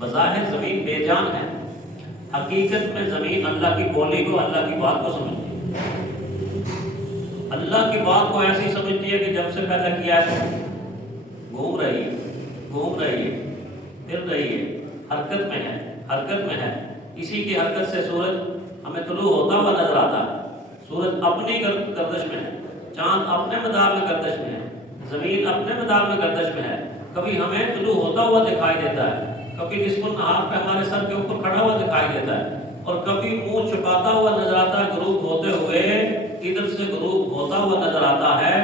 بظاہر زمین بے جان ہے، حقیقت میں زمین اللہ کی بولی کو، اللہ کی بات کو سمجھتی ہے، اللہ کی بات کو ایسی سمجھتی ہے کہ جب سے پیدا کیا ہے گھوم رہی ہے، پھر رہی ہے، حرکت میں ہے۔ اسی کی حرکت سے سورج ہمیں طلوع ہوتا ہوا نظر آتا ہے، سورج اپنی گردش میں ہے، چاند اپنے مدار میں گردش میں ہے، زمین اپنے مدار میں گردش میں ہے۔ کبھی ہمیں طلوع ہوتا ہوا دکھائی دیتا ہے، کبھی نصف النہار پہ ہمارے سر کے اوپر کھڑا ہوا دکھائی دیتا ہے، اور کبھی منہ چھپاتا ہوا نظر آتا ہے، غروب ہوتے ہوئے ادھر سے غروب ہوتا ہوا نظر آتا ہے،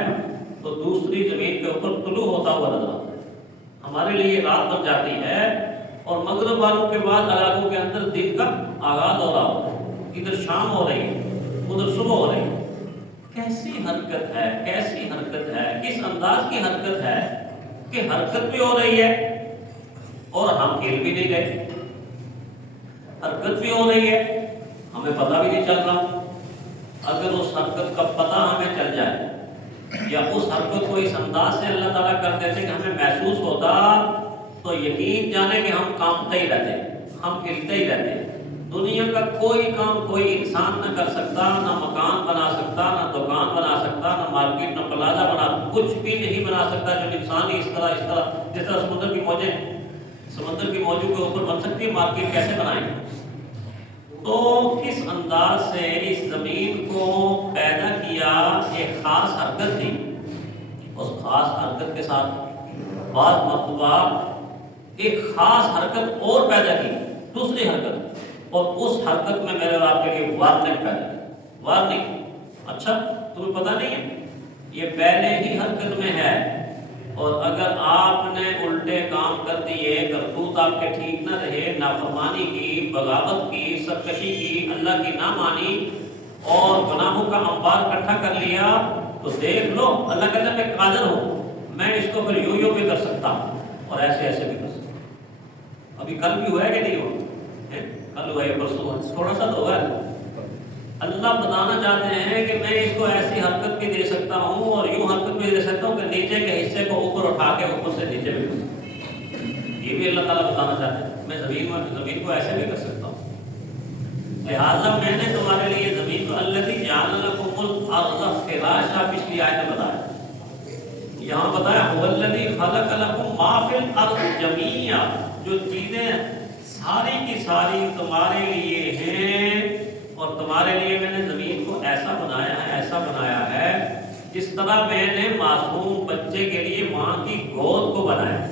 تو دوسری زمین کے اوپر طلوع ہوتا ہوا نظر آتا ہے۔ ہمارے لیے رات بن جاتی ہے، اور مغرب والوں کے بعد علاقوں کے اندر دن کا آغاز ہو رہا ہوتا ہے، ادھر شام ہو رہی ہے، ادھر صبح ہو رہی ہے۔ کیسی حرکت ہے، کس انداز کی حرکت ہے کہ حرکت بھی ہو رہی ہے اور ہم ہل بھی نہیں رہے، حرکت بھی ہو رہی ہے، ہمیں پتہ بھی نہیں چل رہا۔ اگر اس حرکت کا پتہ ہمیں چل جائے، یا اس حرکت کو اس انداز سے اللہ تعالیٰ کر دیتے کہ ہمیں محسوس ہوتا، تو یقین جانے کہ ہم کانپتے ہی رہتے، ہم ہلتے ہی رہتے۔ دنیا کا کوئی کام کوئی انسان نہ کر سکتا، نہ مکان بنا سکتا، نہ دکان بنا سکتا، نہ مارکیٹ، نہ پلازا بنا، کچھ بھی نہیں بنا سکتا جو انسان ہی اس طرح جس طرح سمندر کی موجیں، سمندر کی موجوں کے اوپر بن سکتی ہے، مارکیٹ کیسے بنائیں؟ تو کس انداز سے اس زمین کو پیدا کیا، ایک خاص حرکت تھی، اس خاص حرکت کے ساتھ بعض مرتبہ ایک خاص حرکت اور پیدا کی، دوسری حرکت، اور اس حرکت میں میرے اور آپ کے لیے وارننگ پیدا کی۔ وارننگ، اچھا تمہیں پتہ نہیں ہے یہ پہلے ہی حرکت میں ہے، اور اگر آپ نے الٹے کام کر دیے، کرتوت آپ کے ٹھیک نہ رہے، نافرمانی کی، بغاوت کی، سرکشی کی، اللہ کی نہ مانی اور گناہوں کا انبار اکٹھا کر لیا، تو دیکھ لو اللہ کہتا ہے میں قادر ہوں، میں اس کو پھر یوں بھی کر سکتا ہوں اور ایسے ایسے بھی کر سکتا ہوں۔ ابھی کل بھی ہوا ہے کہ نہیں ہوا؟ کل ہوا ہے، پرسوں تھوڑا سا تو ہوا ہے۔ اللہ بتانا چاہتے ہیں کہ میں اس کو ایسی حرکت بھی دے سکتا ہوں اور یوں حرکت بھی دے سکتا ہوں کہ نیچے کے حصے کو اوپر اٹھا کے اوپر سے نیچے بھی کر سکتا ہوں۔ یہ بھی اللہ تعالیٰ بتانا چاہتے ہیں میں زمین کو ایسے بھی کر سکتا ہوں۔ لہٰذا میں نے تمہارے لیے زمین کو الذی جعل لکم الارض فراشا، پچھلی آیت میں بتایا، یہاں بتایا هو الذی خلق لکم ما فی الارض جمیعا، جو چیزیں ساری کی ساری تمہارے لیے ہیں، اور تمہارے لیے میں نے زمین کو ایسا بنایا ہے جس طرح میں نے معصوم بچے کے لیے ماں کی گود کو بنایا،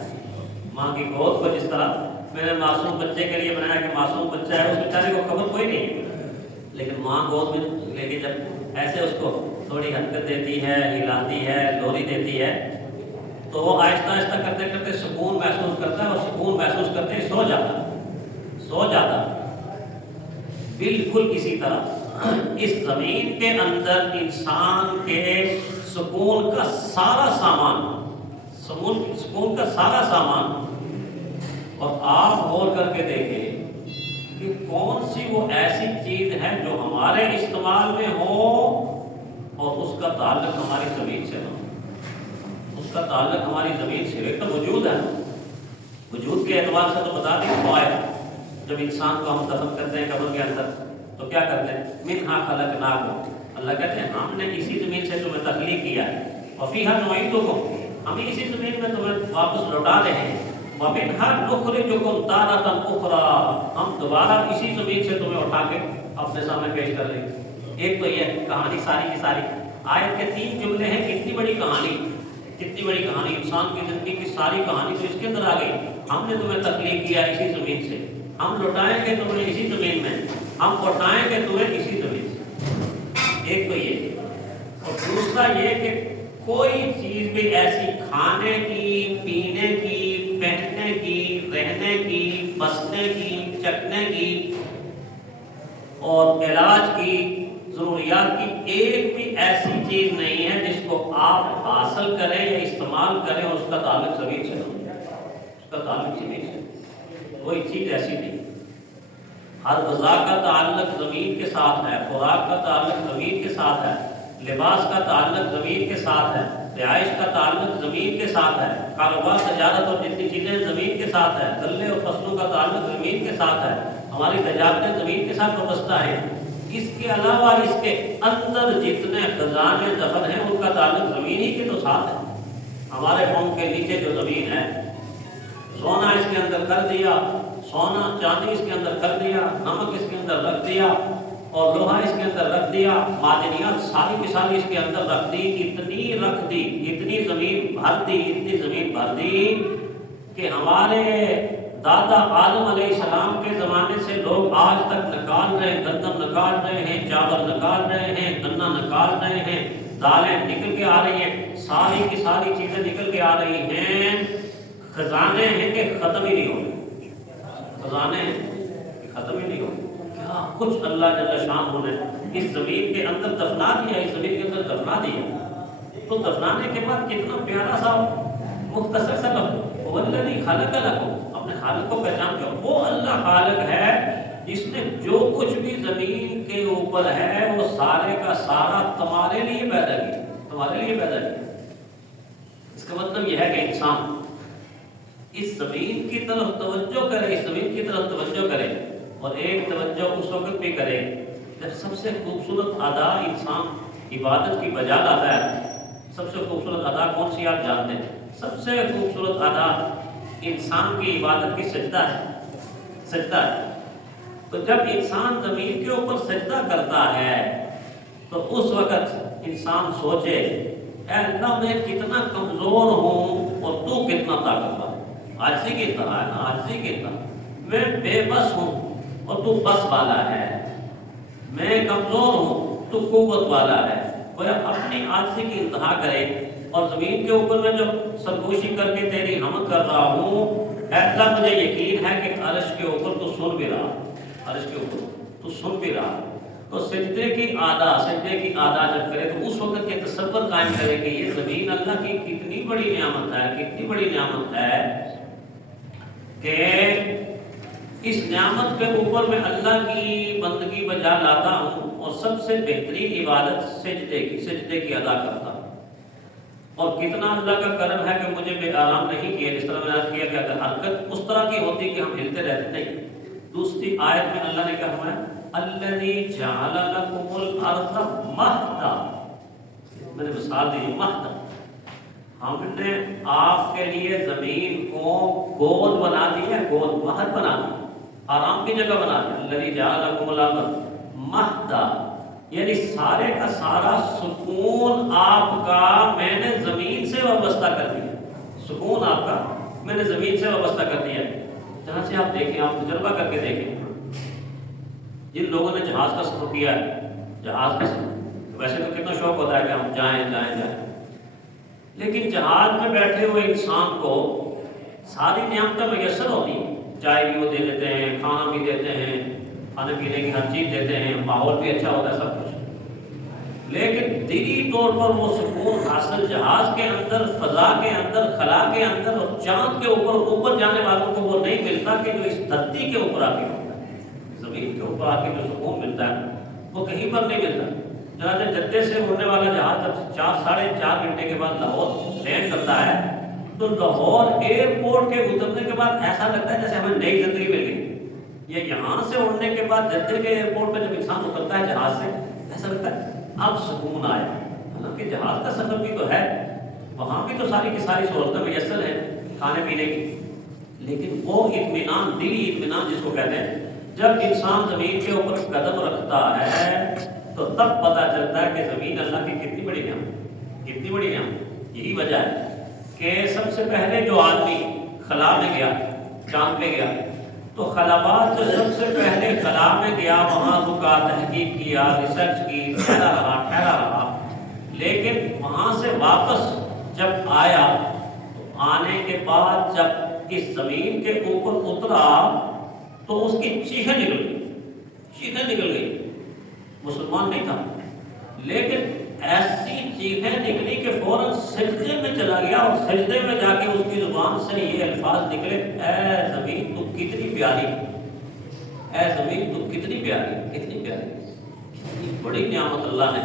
ماں کی گود کو جس طرح میں نے معصوم بچے کے لیے بنایا کہ معصوم بچہ ہے، اس بیچارے کو خبر کوئی نہیں ہے، لیکن ماں گود میں لے کے جب ایسے اس کو تھوڑی حرکت دیتی ہے، ہلاتی ہے، لوری دیتی ہے، تو وہ آہستہ آہستہ کرتے کرتے سکون محسوس کرتا ہے، اور سکون محسوس کرتے ہی سو جاتا۔ بالکل اسی طرح اس زمین کے اندر انسان کے سکون کا سارا سامان، اور آپ غور کر کے دیکھیں کہ کون سی وہ ایسی چیز ہے جو ہمارے استعمال میں ہو اور اس کا تعلق ہماری زمین سے ہو، اس کا تعلق ہماری زمین سے، ایک تو وجود ہے، وجود کے اعتبار سے تو بتا دیں فوائد۔ جب انسان کو ہم دفن کرتے ہیں قبر کے اندر تو کیا کرتے ہیں؟ منہا خلقناکم، اللہ کہتے ہیں ہم نے اسی زمین سے تمہیں تخلیق کیا ہے، وفیہا نعیدکم، ہم اسی زمین میں تمہیں واپس لوٹا رہے ہیں، ومنہا نخرجکم تارۃ اخری، ہم دوبارہ اسی زمین سے تمہیں اٹھا کے اپنے سامنے پیش کر لیں گے۔ ایک تو یہ کہانی ساری کی ساری آیت کے 3 جملے ہیں، کتنی بڑی کہانی، انسان کی زندگی کی ساری کہانی تو اس کے اندر آ گئی۔ ہم نے تمہیں تخلیق کیا اسی زمین سے، ہم لوٹائیں گے تمہیں اسی زمین میں، ہم اٹھائیں گے تمہیں اسی زمین سے۔ ایک تو یہ، اور دوسرا یہ کہ کوئی چیز بھی ایسی کھانے کی، پینے کی، پہننے کی، رہنے کی، بسنے کی، چکنے کی اور علاج کی، ضروریات کی ایک بھی ایسی چیز نہیں ہے جس کو آپ حاصل کریں یا استعمال کریں اور اس کا تعلق زمین سے ہو، اس کا تعلق زمین سے، کوئی چیز ایسی نہیں۔ ہر غذا کا تعلق زمین کے ساتھ ہے، خوراک کا تعلق زمین کے ساتھ ہے، لباس کا تعلق زمین کے ساتھ ہے، رہائش کا تعلق زمین کے ساتھ ہے، کاروبار تجارت اور جتنی چیزیں زمین کے ساتھ ہے، غلے اور فصلوں کا تعلق زمین کے ساتھ ہے، ہماری تجارتیں زمین کے ساتھ وابستہ ہیں۔ اس کے علاوہ اس کے اندر جتنے خزانے دفن ہیں ان کا تعلق زمین ہی کے تو ساتھ ہے۔ ہمارے پاؤں کے نیچے جو زمین ہے، سونا اس کے اندر کر دیا، سونا چاندی اس کے اندر کر دیا، نمک اس کے اندر رکھ دیا اور لوہا اس کے اندر رکھ دیا، معدنیات ساری کی ساری اس کے اندر رکھ دی، اتنی رکھ دی، اتنی زمین بھر دی، اتنی زمین بھر دی کہ ہمارے دادا آدم علیہ السلام کے زمانے سے لوگ آج تک نکال رہے ہیں، گندم نکال رہے ہیں، چاول نکال رہے ہیں، گنا نکال رہے ہیں، دالیں نکل کے آ رہی ہیں، ساری کی ساری چیزیں نکل کے آ رہی ہیں۔ خزانے ہیں کہ ختم ہی نہیں ہو رہے، خزانے ہیں کہ ختم ہی نہیں ہو رہے۔ کیا کچھ اللہ جل شانہ نے اس زمین کے اندر دفنا دیا، اس زمین کے اندر دفنا دیا۔ تو دفنانے کے بعد کتنا پیارا سا مختصر سا لفظ، والذی خلق لکم، اپنے خالق کو پہچان کر، وہ اللہ خالق ہے جس نے جو کچھ بھی زمین کے اوپر ہے وہ سارے کا سارا تمہارے لیے پیدا کیا، تمہارے لیے پیدا کیا۔ اس کا مطلب یہ ہے کہ انسان اس زمین کی طرف توجہ کرے، اس زمین کی طرف توجہ کرے، اور ایک توجہ اس وقت بھی کرے جب سب سے خوبصورت ادا انسان عبادت کی بجا لاتا ہے۔ سب سے خوبصورت ادا کون سی آپ جانتے ہیں؟ سب سے خوبصورت ادا انسان کی عبادت کی سجدہ ہے، سجدہ ہے۔ تو جب انسان زمین کے اوپر سجدہ کرتا ہے تو اس وقت انسان سوچے، اے اللہ میں کتنا کمزور ہوں اور تو کتنا طاقتور ہے۔ عاجزی کی طرح ہے نا، عاجزی کی طرح، میں بے بس ہوں اور تو بس والا ہے، میں کمزور ہوں تو قوت والا ہے۔ وہ اپنی عاجزی کی انتہا کرے اور زمین کے اوپر میں جو سرگوشی کر کے تیری حمد کر رہا ہوں، اے اللہ مجھے یقین ہے کہ عرش کے اوپر تو سن بھی رہا، عرش کے اوپر تو سن بھی رہا۔ تو سجدے کی ادا جب کرے تو اس وقت یہ تصور قائم کرے کہ یہ زمین اللہ کی کتنی بڑی نعمت ہے، کتنی بڑی نعمت ہے کہ اس نعمت کے اوپر میں اللہ کی بندگی بجا لاتا ہوں اور سب سے بہترین عبادت سجدے کی ادا کرتا ہوں۔ اور کتنا اللہ کا کرم ہے کہ مجھے بے آرام نہیں کیا، جس طرح میں نے عرض کیا کہ اگر حرکت اس طرح کی ہوتی کہ ہم ہلتے رہتے نہیں۔ دوسری آیت میں اللہ نے کہا ہے الذی جعل لکم الارض مہدا، میں نے مثال دی مہدا، ہم نے آپ کے لیے زمین کو گود بنا دی ہے، گود مہد بنا دی، آرام کی جگہ بنا دی۔ الذی جعل لکم الارض مہدا، یعنی سارے کا سارا سکون آپ کا میں نے زمین سے وابستہ کر دیا، سکون آپ کا میں نے زمین سے وابستہ کر دیا۔ جہاں سے آپ دیکھیں، آپ تجربہ کر کے دیکھیں، جن لوگوں نے جہاز کا سفر کیا ہے، جہاز کا سفر ویسے تو کتنا شوق ہوتا ہے کہ ہم جائیں، لیکن جہاز میں بیٹھے ہوئے انسان کو ساری نعمتیں میسر ہوتی ہیں، چائے بھی وہ دے دیتے ہیں، کھانا بھی دیتے ہیں، کھانے پینے کی ہر چیز دیتے ہیں، ماحول بھی اچھا ہوتا ہے، سب کچھ، لیکن دلی طور پر وہ سکون حاصل جہاز کے اندر، فضا کے اندر، خلا کے اندر اور چاند کے اوپر جانے والوں کو وہ نہیں ملتا کہ جو اس دھرتی کے اوپر آ کے ہوتا ہے، زمین کے اوپر آ کے جو سکون ملتا ہے وہ کہیں پر نہیں ملتا۔ چنانچہ جدے سے اڑنے والا جہاز جب 4-4.5 گھنٹے کے بعد لاہور لینڈ کرتا ہے تو لاہور ایئرپورٹ کے اترنے کے بعد ایسا لگتا ہے جیسے ہمیں نئی زندگی مل گئی۔ یہ یہاں سے اڑنے کے بعد جدے کے ایئرپورٹ پہ جب انسان اترتا ہے جہاز سے، ایسا لگتا ہے اب سکون آیا۔ حالانکہ جہاز کا سفر بھی تو ہے، وہاں بھی تو ساری کی ساری سہولتیں میسر ہیں کھانے پینے کی، لیکن وہ اطمینان، دلی اطمینان جس کو کہتے ہیں، جب انسان زمین کے اوپر قدم رکھتا ہے تو تب پتہ چلتا ہے کہ زمین اللہ کی کتنی بڑی نعمت، کتنی بڑی نعمت۔ یہی وجہ ہے کہ سب سے پہلے جو آدمی خلا میں گیا، چاند پہ گیا، تو خلابات جو سب سے پہلے خلا میں گیا وہاں رکا، تحقیق کیا، ریسرچ کی، ٹھہرا رہا، لیکن وہاں سے واپس جب آیا تو آنے کے بعد جب اس زمین کے اوپر اترا تو اس کی چیخیں نکل گئی، مسلمان نہیں تھا، لیکن ایسی چیخیں نکلی کہ فوراً سجدے میں چلا گیا، اور سجدے میں جا کے اس کی زبان سے یہ الفاظ نکلے، اے زمین تو کتنی پیاری، اے زمین تو کتنی پیاری، کتنی پیاری، کتنی بڑی نعمت اللہ نے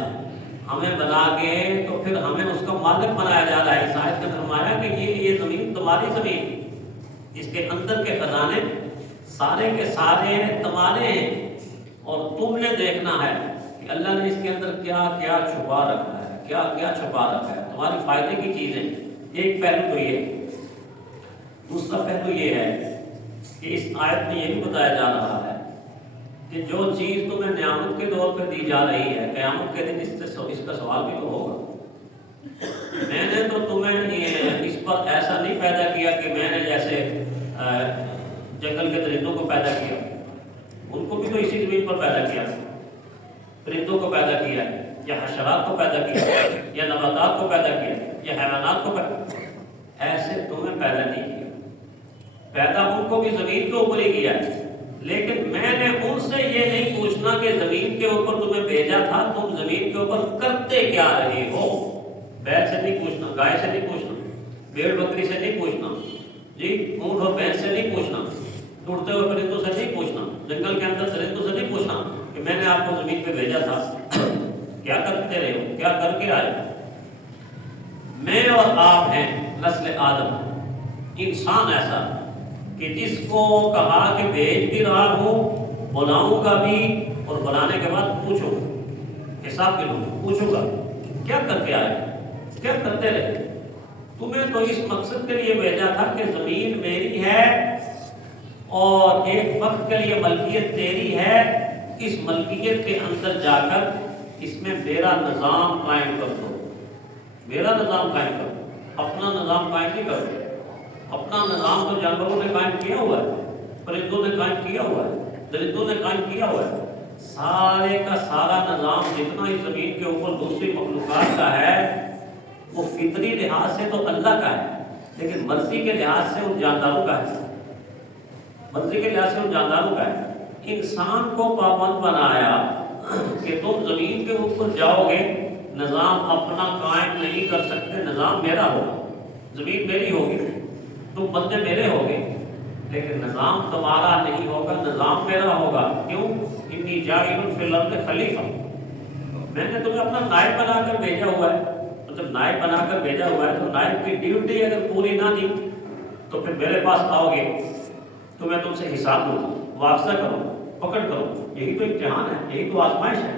ہمیں بنا کے تو پھر ہمیں اس کا مالک بنایا جا رہا ہے۔ اس آیت میں فرمایا کہ یہ زمین تمہاری زمین، اس کے اندر کے خزانے سارے کے سارے تمہارے ہیں، اور تم نے دیکھنا ہے کہ اللہ نے اس کے اندر کیا کیا چھپا رکھا ہے، کیا کیا چھپا رکھا ہے، تمہاری فائدے کی چیزیں۔ ایک پہلو تو یہ، دوسرا پہلو یہ ہے کہ اس آیت میں یہ بھی بتایا جا رہا ہے کہ جو چیز تمہیں نعمت کے طور پہ دی جا رہی ہے، قیامت کے دن اس کا سوال بھی تو ہوگا۔ میں نے تو تمہیں اس پر ایسا نہیں پیدا کیا کہ میں نے جیسے جنگل کے درندوں کو پیدا کیا، ان کو بھی تو اسی زمین پر پیدا کیا، پرندوں کو پیدا کیا، یا حشرات کو پیدا کیا، یا نباتات کو پیدا کیا، یا حیوانات کو پیدا، ایسے تمہیں پیدا نہیں کیا۔ پیدا ان کو بھی زمین کے اوپر ہی کیا ہے، لیکن میں نے ان سے یہ نہیں پوچھنا کہ زمین کے اوپر تمہیں بھیجا تھا، تم زمین کے اوپر کرتے کیا رہے ہو۔ بیل سے نہیں پوچھنا، گائے سے نہیں پوچھنا، بھیڑ بکری سے نہیں پوچھنا، جی اونٹ اور بھینس سے نہیں پوچھنا، اڑتے ہوئے پرندوں سے نہیں پوچھنا، جنگل کے اندر درندوں سے نہیں پوچھنا کہ میں نے آپ کو زمین پہ بھیجا تھا، کیا کرتے رہے ہو، کیا کر کے آئے۔ میں اور آپ ہیں نسل آدم، انسان ایسا کہ جس کو کہا کہ بھیج بھی رہا ہوں، بلاؤں گا بھی، اور بلانے کے بعد پوچھو، حساب کے لوں پوچھوں گا کیا کر کے آئے، کیا کرتے رہے۔ تمہیں تو اس مقصد کے لیے بھیجا تھا کہ زمین میری ہے اور ایک وقت کے لیے ملکیت تیری ہے، اس ملکیت کے اندر جا کر اس میں میرا نظام قائم کر دو، میرا نظام قائم کر دو، اپنا نظام قائم نہیں کر دو۔ اپنا نظام تو جانوروں نے قائم کیا ہوا ہے، پرندوں نے قائم کیا ہوا ہے، درندوں نے قائم کیا ہوا ہے، سارے کا سارا نظام جتنا اس زمین کے اوپر دوسری مخلوقات کا ہے وہ فطری لحاظ سے تو اللہ کا ہے، لیکن مرضی کے لحاظ سے ان جانداروں کا ہے، مرضی کے لحاظ سے ان جانداروں کا ہے۔ انسان کو پابند بنایا کہ تم زمین کے اوپر جاؤ گے، نظام اپنا قائم نہیں کر سکتے، نظام میرا ہوگا، زمین میری ہوگی، تم بندے میرے ہوگے، لیکن نظام تمہارا نہیں ہوگا، نظام میرا ہوگا۔ کیوں؟ انی جاعل فی الارض خلیفہ، میں نے تمہیں اپنا نائب بنا کر بھیجا ہوا ہے، جب نائب بنا کر بھیجا ہوا ہے تو نائب کی ڈیوٹی اگر پوری نہ دی تو پھر میرے پاس آؤ گے تو میں تم سے حساب لوں، واپسہ کروں، پکڑ کروں۔ یہی تو امتحان ہے، یہی تو آزمائش ہے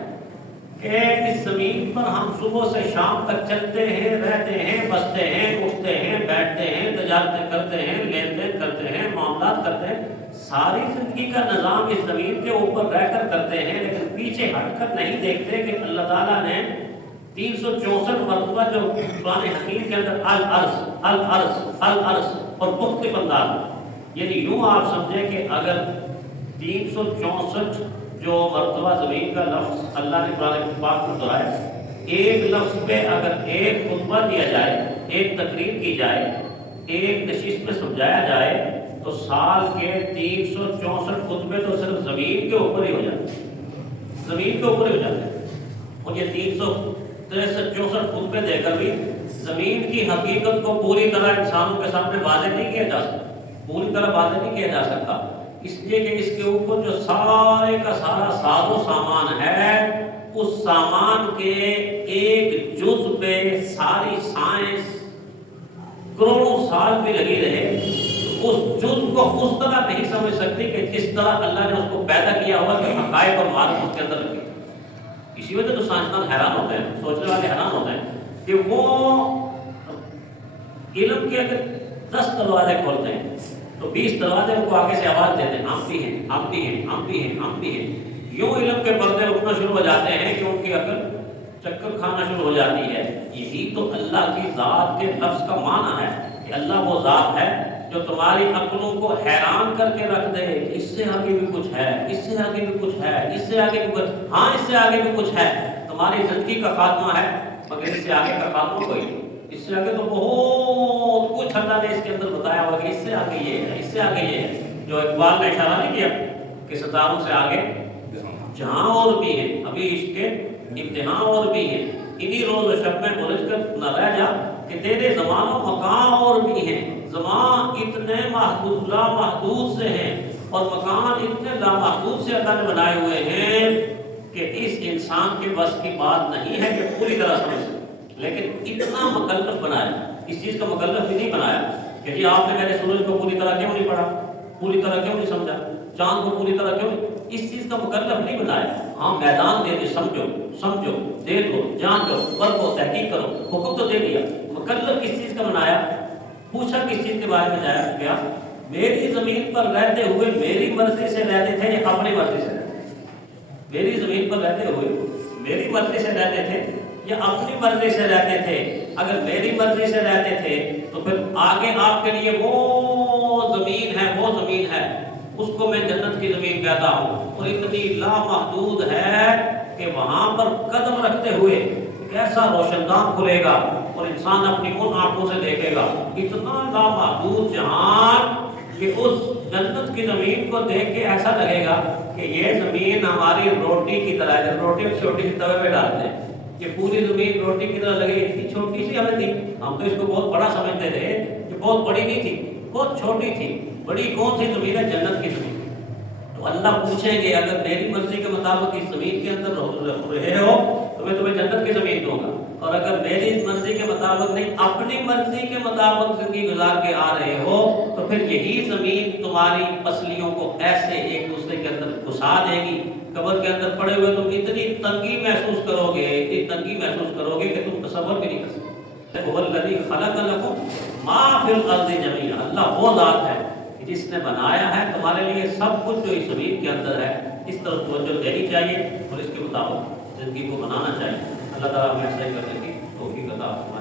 کہ اس زمین پر ہم صبح سے شام تک چلتے ہیں، رہتے ہیں، بستے ہیں، اٹھتے ہیں، بیٹھتے ہیں، تجارتیں کرتے ہیں، لین دین کرتے ہیں، معاملات کرتے ہیں، ساری زندگی کا نظام اس زمین کے اوپر رہ کر کرتے ہیں، لیکن پیچھے ہٹ کر نہیں دیکھتے کہ اللہ تعالیٰ نے 364 مرتبہ جو قرآن حکیم کے اندر الارض الارض الارض اور مختلف انداز، یعنی یوں آپ سمجھیں کہ اگر 364 جو مرتبہ زمین کا لفظ اللہ نے قرآن پاک میں دہرایا، ایک لفظ پہ اگر ایک خطبہ دیا جائے، ایک تقریر کی جائے، ایک نشست میں سمجھایا جائے تو سال کے 364 خطبے تو صرف زمین کے اوپر ہی ہو جاتے ہیں، زمین کے اوپر ہی ہو جاتے ہیں۔ اور یہ 363-64 خطبے دے کر بھی زمین کی حقیقت کو پوری طرح انسانوں کے سامنے واضح نہیں کیا جا سکتا، پوری طرح واضح نہیں کیا جا سکتا، اس لیے کہ اس کے اوپر جو سارے کا سارا ساز و سامان ہے، اس سامان کے ایک جز پہ ساری سائنس کروڑوں سال بھی لگی رہے، اس جز کو اس طرح نہیں سمجھ سکتی کہ جس طرح اللہ نے اس کو پیدا کیا ہوا کہ حقائق اور معرفت اس کے اندر رکھی۔ اسی وجہ تو سائنسدان حیران ہوتے ہیں، سوچنے والے حیران ہوتے ہیں کہ وہ علم کے اگر 10 دروازے کھولتے ہیں تو 20 دروازے ان کو آگے سے آواز دیتے ہیں، ہم بھی ہیں، ہم بھی ہیں، ہم بھی ہیں، ہم بھی ہیں۔ یوں علم کے پردے اٹھنا شروع ہو جاتے ہیں کہ ان کی عقل چکر کھانا شروع ہو جاتی ہے۔ یہی تو اللہ کی ذات کے لفظ کا معنی ہے کہ اللہ وہ ذات ہے جو تمہاری عقلوں کو حیران کر کے رکھ دے کہ اس سے آگے بھی کچھ ہے، اس سے آگے بھی کچھ ہے، اس سے آگے بھی کچھ، ہاں اس سے آگے بھی کچھ ہے۔ تمہاری زندگی کا خاتمہ ہے مگر اس سے آگے کا خاتمہ کوئی نہیں، اس سے آگے تو بہت کچھ اللہ نے اس کے اندر بتایا ہوا کہ اس سے آگے یہ ہے، اس سے آگے یہ ہے۔ جو اقبال نے اشارہ نہیں کیا کہ ستاروں سے آگے جہاں اور بھی ہیں، ابھی اس کے امتحان اور بھی ہیں، انہی روز و شب میں الجھ کر نہ رہ جا کہ تیرے زمان و مکان اور بھی ہیں۔ زمان اتنے محدود لامحدود سے ہیں اور مکان اتنے لامحدود سے اللہ نے بنائے ہوئے ہیں کہ اس انسان کے بس کی بات نہیں ہے کہ پوری طرح سمجھ سکے، لیکن اتنا مکلف بنایا، اس چیز کا مکلف بھی نہیں بنایا کہ جی آپ نے میرے سورج کو پوری طرح کیوں نہیں پڑھا، پوری طرح کیوں نہیں سمجھا، چاند کو پوری طرح کیوں نہیں، اس چیز کا مکلف نہیں بنایا. ہاں میدان دے دے، سمجھو دیکھو جانچو پرکھو تحقیق کرو، حکم تو دے دیا. مکلف کس چیز کا بنایا؟ پوچھا کس چیز کے بارے میں جایا کیا؟ میری زمین پر رہتے ہوئے میری مرضی سے رہتے تھے یا اپنی مرضی سے رہتے تھے؟ میری زمین پر رہتے ہوئے میری مرضی سے رہتے تھے یا اپنی مرضی سے رہتے تھے؟ اگر میری مرضی سے رہتے تھے تو پھر آگے آپ کے لیے وہ زمین ہے اس کو میں جنت کی زمین کہتا ہوں، اور اتنی لامحدود ہے کہ وہاں پر قدم رکھتے ہوئے کیسا روشن دان کھلے گا اور انسان اپنی ان آنکھوں سے دیکھے گا. اتنا لامحدود جہان کہ اس جنت کی زمین کو دیکھ کے ایسا لگے گا کہ یہ زمین ہماری روٹی کی طرح ہے. روٹی چھوٹی سی توے پہ ڈالتے ہیں کہ پوری زمین روٹی کی طرح لگے، اتنی چھوٹی سی ہمیں تھی. ہم تو اس کو بہت بڑا سمجھتے تھے کہ بہت بڑی نہیں تھی، بہت چھوٹی تھی. بڑی کون سی زمین ہے؟ جنت کی زمین. تو اللہ پوچھیں گے اگر میری مرضی کے مطابق اس زمین کے اندر رہے ہو تو میں تمہیں جنت کی زمین دوں گا، اور اگر میری مرضی کے مطابق نہیں اپنی مرضی کے مطابق زندگی گزار کے آ رہے ہو تو پھر یہی زمین تمہاری پسلیوں کو ایسے ایک دوسرے کے اندر گھسا دے گی. قبر کے اندر پڑے ہوئے تم اتنی تنگی محسوس کرو گے کہ تم تصور بھی نہیں کر سکتے. هو الذی خلق لکم ما فی الارض جميعا. اللہ وہ ذات ہے جس نے بنایا ہے تمہارے لیے سب کچھ جو اس زمین کے اندر ہے. اس طرف توجہ دینی چاہیے اور اس کے مطابق زندگی کو بنانا چاہیے. اللہ تعالیٰ ہمیں ایسا ہی کرنے کی توفیق عطا فرمائے.